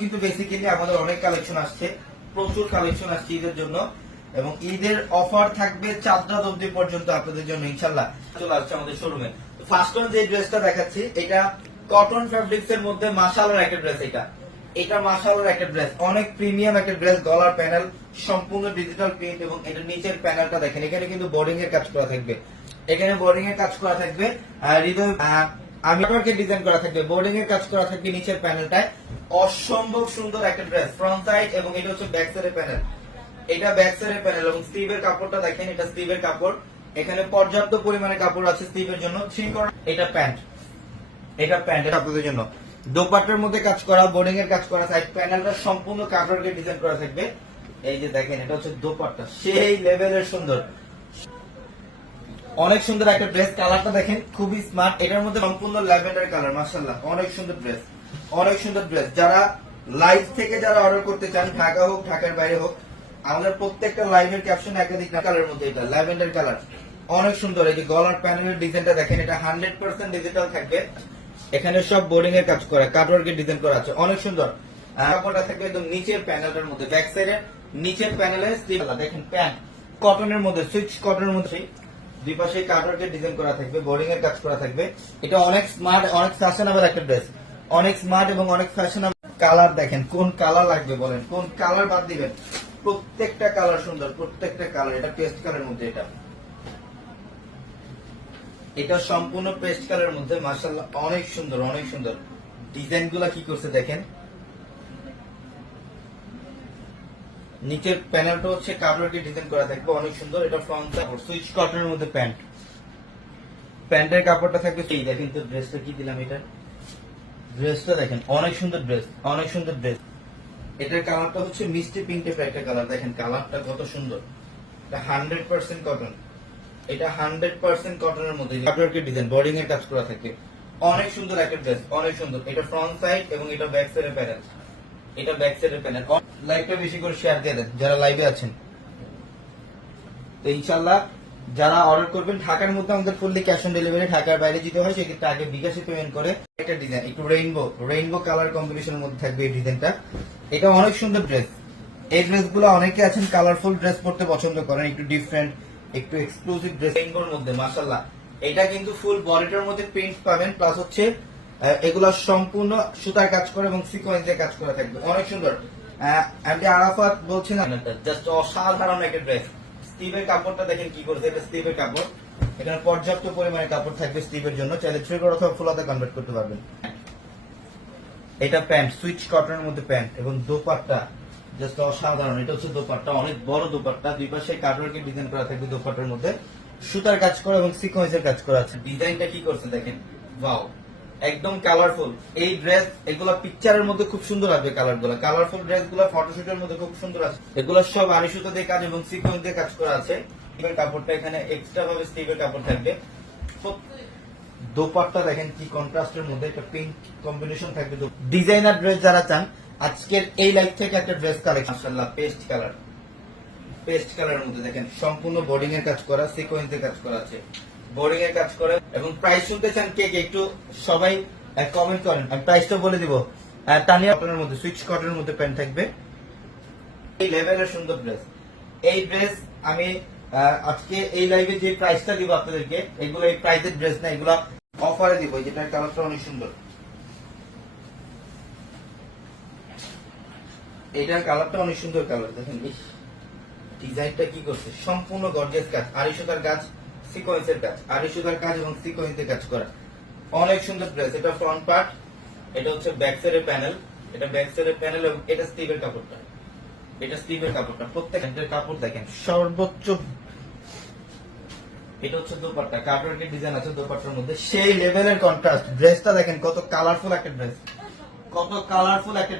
কিন্তু বেসিক্যালি আমাদের অনেক কালেকশন আসছে, প্রচুর কালেকশন আসছে ঈদের জন্য, এবং ঈদের অফার থাকবে 4 রাত অবধি পর্যন্ত আপনাদের জন্য ইনশাল্লাহ। চলে আসছে আমাদের শোরুমে। ফার্স্ট করে যে ড্রেসটা দেখাচ্ছি, এটা কটন ফ্যাব্রিক্স এর মধ্যে মাশাআল্লাহর একটা ড্রেস। এটা মাশাআল্লাহর একটা ড্রেস, অনেক প্রিমিয়াম একটা ড্রেস। গলার প্যানেল সম্পূর্ণ ডিজিটাল প্রিন্ট, এবং এটা নিচের প্যানেলটা দেখেন, এখানে কিন্তু বোর্ডিং এর কাজ করা থাকবে, এখানে বোর্ডিং এর কাজ করা থাকবে, হৃদয় আমি ডিজাইন করা থাকবে, বোর্ডিং এর কাজ করা থাকবে নিচের প্যানেলটায়। অসম্ভব সুন্দর একটা ড্রেস, ফ্রন্ট সাইড, এবং এটা হচ্ছে ব্যাক সাইডের প্যানেল। এটা ব্যাক সাইডের প্যানেল, এবং স্লিভের কাপড়টা দেখেন, এটা স্লিভের কাপড়, এখানে পর্যাপ্ত পরিমাণে কাপড় আছে স্লিভের জন্য। এটা প্যান্ট, এটা প্যান্ট আপনাদের জন্য। দোপাট্টার মধ্যে কাজ করা, বোর্ডিং এর কাজ করা, সাইড প্যানেলটা সম্পূর্ণ কাটওয়ার্কের ডিজাইন করা থাকবে। এই যে দেখেন, এটা হচ্ছে দোপাট্টা, সেই লেভেলের সুন্দর, অনেক সুন্দর একটা ড্রেস। কালারটা দেখেন খুবই স্মার্ট, এটার মধ্যে সম্পূর্ণ ল্যাভেন্ডার কালার, মাশাআল্লাহ অনেক সুন্দর ড্রেস, অনেক সুন্দর ড্রেস। যারা লাইভ থেকে যারা অর্ডার করতে চান, ঢাকা হোক ঢাকার বাইরে হোক, আমাদের প্রত্যেকটা লাইভের ক্যাপশন একাধিক কালারের মধ্যে, এটা ল্যাভেন্ডার কালার, অনেক সুন্দর। এই যে গলার প্যানেলের ডিজাইনটা দেখেন, এটা 100% ডিজিটাল থাকবে, এখানে সব বোর্ডিং এর কাজ করা, কাটওয়ার্কের ডিজাইন করা আছে, অনেক সুন্দর। কাপড়টা থাকবে একদম নিচের প্যানেলটার মধ্যে, ব্যাক সাইডে নিচের প্যানেলে স্লিভ দেখেন, প্যান্ট কটনের মধ্যে, সুইচ কটনের মধ্যে, দুই পাশে কাটওয়ার্কের ডিজাইন করা থাকবে, বোর্ডিং এর কাজ করা থাকবে। এটা অনেক স্মার্ট, অনেক ফ্যাশনেবল একটা ড্রেস, অনেক স্মার্ট এবং অনেক ফ্যাশনেবল। কালার দেখেন, কোন কালার লাগবে বলেন, কোন কালার বাদ দিবেন, প্রত্যেকটা কালার সুন্দর, প্রত্যেকটা কালার। এটা পেস্ট কালারের মধ্যে, এটা সম্পূর্ণ পেস্ট কালারের মধ্যে, মাশাআল্লাহ অনেক সুন্দর, অনেক সুন্দর। ডিজাইন গুলা কি করছে দেখেন, নিচের প্যানেলটা হচ্ছে কাটওয়ার্কের ডিজাইন করা থাকবে, অনেক সুন্দর। এটা ফ্রন্ট কাপড়, সুইচ কটনের মধ্যে প্যান্ট, প্যান্টের কাপড়টা থাকবে। এই দেখেন তো ড্রেসটা কি দিলাম, এটা ড্রেসটা দেখেন, অনেক সুন্দর ড্রেস, অনেক সুন্দর ড্রেস। এটার কালারটা হচ্ছে মিষ্টি পিঙ্ক টাইপের একটা কালার, দেখেন কালারটা কত সুন্দর। এটা 100% কটন, এটা 100% কটনের মধ্যে কাটওয়ার্কের ডিজাইন, বোর্ডিং এর কাজ করা থাকে, অনেক সুন্দর একটা ড্রেস, অনেক সুন্দর। এটা ফ্রন্ট সাইড, এবং এটা ব্যাক সাইডের প্যানেল, এটা ব্যাক সাইডের প্যানেল। লাইভটা বেশি করে শেয়ার দিয়ে দেন যারা লাইভে আছেন। তো ইনশাআল্লাহ যারা অর্ডার করবেন, ঢাকার মধ্যে আমাদের ফুললি ক্যাশ অন ডেলিভারি, ঢাকার বাইরে যেতে হয় সেক্ষেত্রে আগে বিকাশে পেমেন্ট করে। একটা ডিজাইন একটু রেইনবো কালার কম্বিনেশনের মধ্যে থাকবে এই ডিজাইনটা। এটা অনেক সুন্দর ড্রেস। এই ড্রেসগুলো অনেকে আছেন কালারফুল ড্রেস পরতে পছন্দ করেন, একটু ডিফারেন্ট, একটু এক্সক্লুসিভ ড্রেস। রেইনবোর মধ্যে মাশাআল্লাহ, এটা কিন্তু ফুল বডিটার মধ্যে প্রিন্ট পাবেন, প্লাস হচ্ছে এগুলা সম্পূর্ণ সুতার কাজ করে এবং সিকোয়েন্সের কাজ করা থাকবে, অনেক সুন্দর। আমি আরাফাত বলছি না, জাস্ট অসাধারণ একটা ড্রেস। স্টিভের কাপড়টা দেখেন কি করেছে, এটা স্টিভের কাপড়, এখানে পর্যাপ্ত পরিমাণে কাপড় থাকবে স্টিভের জন্য, চাইলে থ্রি কোয়ার্টার অথবা ফুল হাতে কনভার্ট করতে পারবেন। এটা প্যান্ট, সুইচ কটনের মধ্যে প্যান্ট, এবং দোপাট্টা জাস্ট অসাধারণ। এটা হচ্ছে দোপাট্টা, অনেক বড় দোপাট্টা, দুই পাশে কাটওয়ার্কের ডিজাইন করা থাকবে দোপাট্টার মধ্যে, সুতার কাজ করা এবং সিকোয়েন্সের কাজ করা আছে। ডিজাইনটা কি করছে দেখেন, ওয়াও, একদম কালারফুল। এই ড্রেস এগুলা পিকচারের মধ্যে খুব সুন্দর লাগবে, কালারফুল ড্রেস গুলা ফটোশুটের মধ্যে খুব সুন্দর আছে। এগুলো সব আড়ি সুতা দিয়ে কাজ এবং সিকোয়েন্স দিয়ে কাজ করা আছে। স্টিভের কাপড়টা এখানে এক্সট্রা ভাবে স্টিভের কাপড় থাকবে। দোপাট্টা দেখেন কি কন্ট্রাস্টের মধ্যে, একটা পিঙ্ক কম্বিনেশন থাকবে। ডিজাইনার ড্রেস যারা চান, আজকের এই লাইফ থেকে একটা ড্রেস কালেকশন, মাশাআল্লাহ পেস্ট কালারের মধ্যে দেখেন, সম্পূর্ণ বোর্ডিং এর কাজ করা, সিকোয়েন্স এর কাজ করা আছে, বোর্ডিং এর কাজ করে। এবং প্রাইস শুনতে চান কে কে, একটু সবাই কমেন্ট করেন, আমি প্রাইসটা বলে দিব। তানিয়া কটনের মধ্যে, সুইচ কটনের মধ্যে প্যান্ট থাকবে, এই লেভেলের সুন্দর ড্রেস। এই ড্রেস আমি আজকে এই লাইভে যে প্রাইসটা দিব আপনাদেরকে, এগুলো এই প্রাইসের ড্রেস না, এগুলো অফারে দিব। যেটার কালারটা অনেক সুন্দর, এটার কালারটা অনেক সুন্দর কালার, দেখেন ডিজাইনটা কি করছে, সম্পূর্ণ গর্জিয়াস কাজ, আড়ি সুতার কাজ, সিকোয়েন্সের কাজ, আড়ি সুতার কাজ এবং সিকোয়েন্সের কাজ করা, অনেক সুন্দর ড্রেস। এটা ফ্রন্ট পার্ট, এটা হচ্ছে ব্যাক সাইডের প্যানেল, এটা ব্যাক সাইডের প্যানেল, এবং এটা স্টিভের কাপড়টা, এটা স্টিভের কাপড়টা, প্রত্যেকটা কাপড় দেখেন সর্বোচ্চ। এটা হচ্ছে দোপাট্টা, কাটওয়ার্কের ডিজাইন আছে দোপাট্টার মধ্যে, সেই লেভেলের কন্ট্রাস্ট। ড্রেসটা দেখেন কত কালারফুল একটা ড্রেস, কত কালারফুল একটা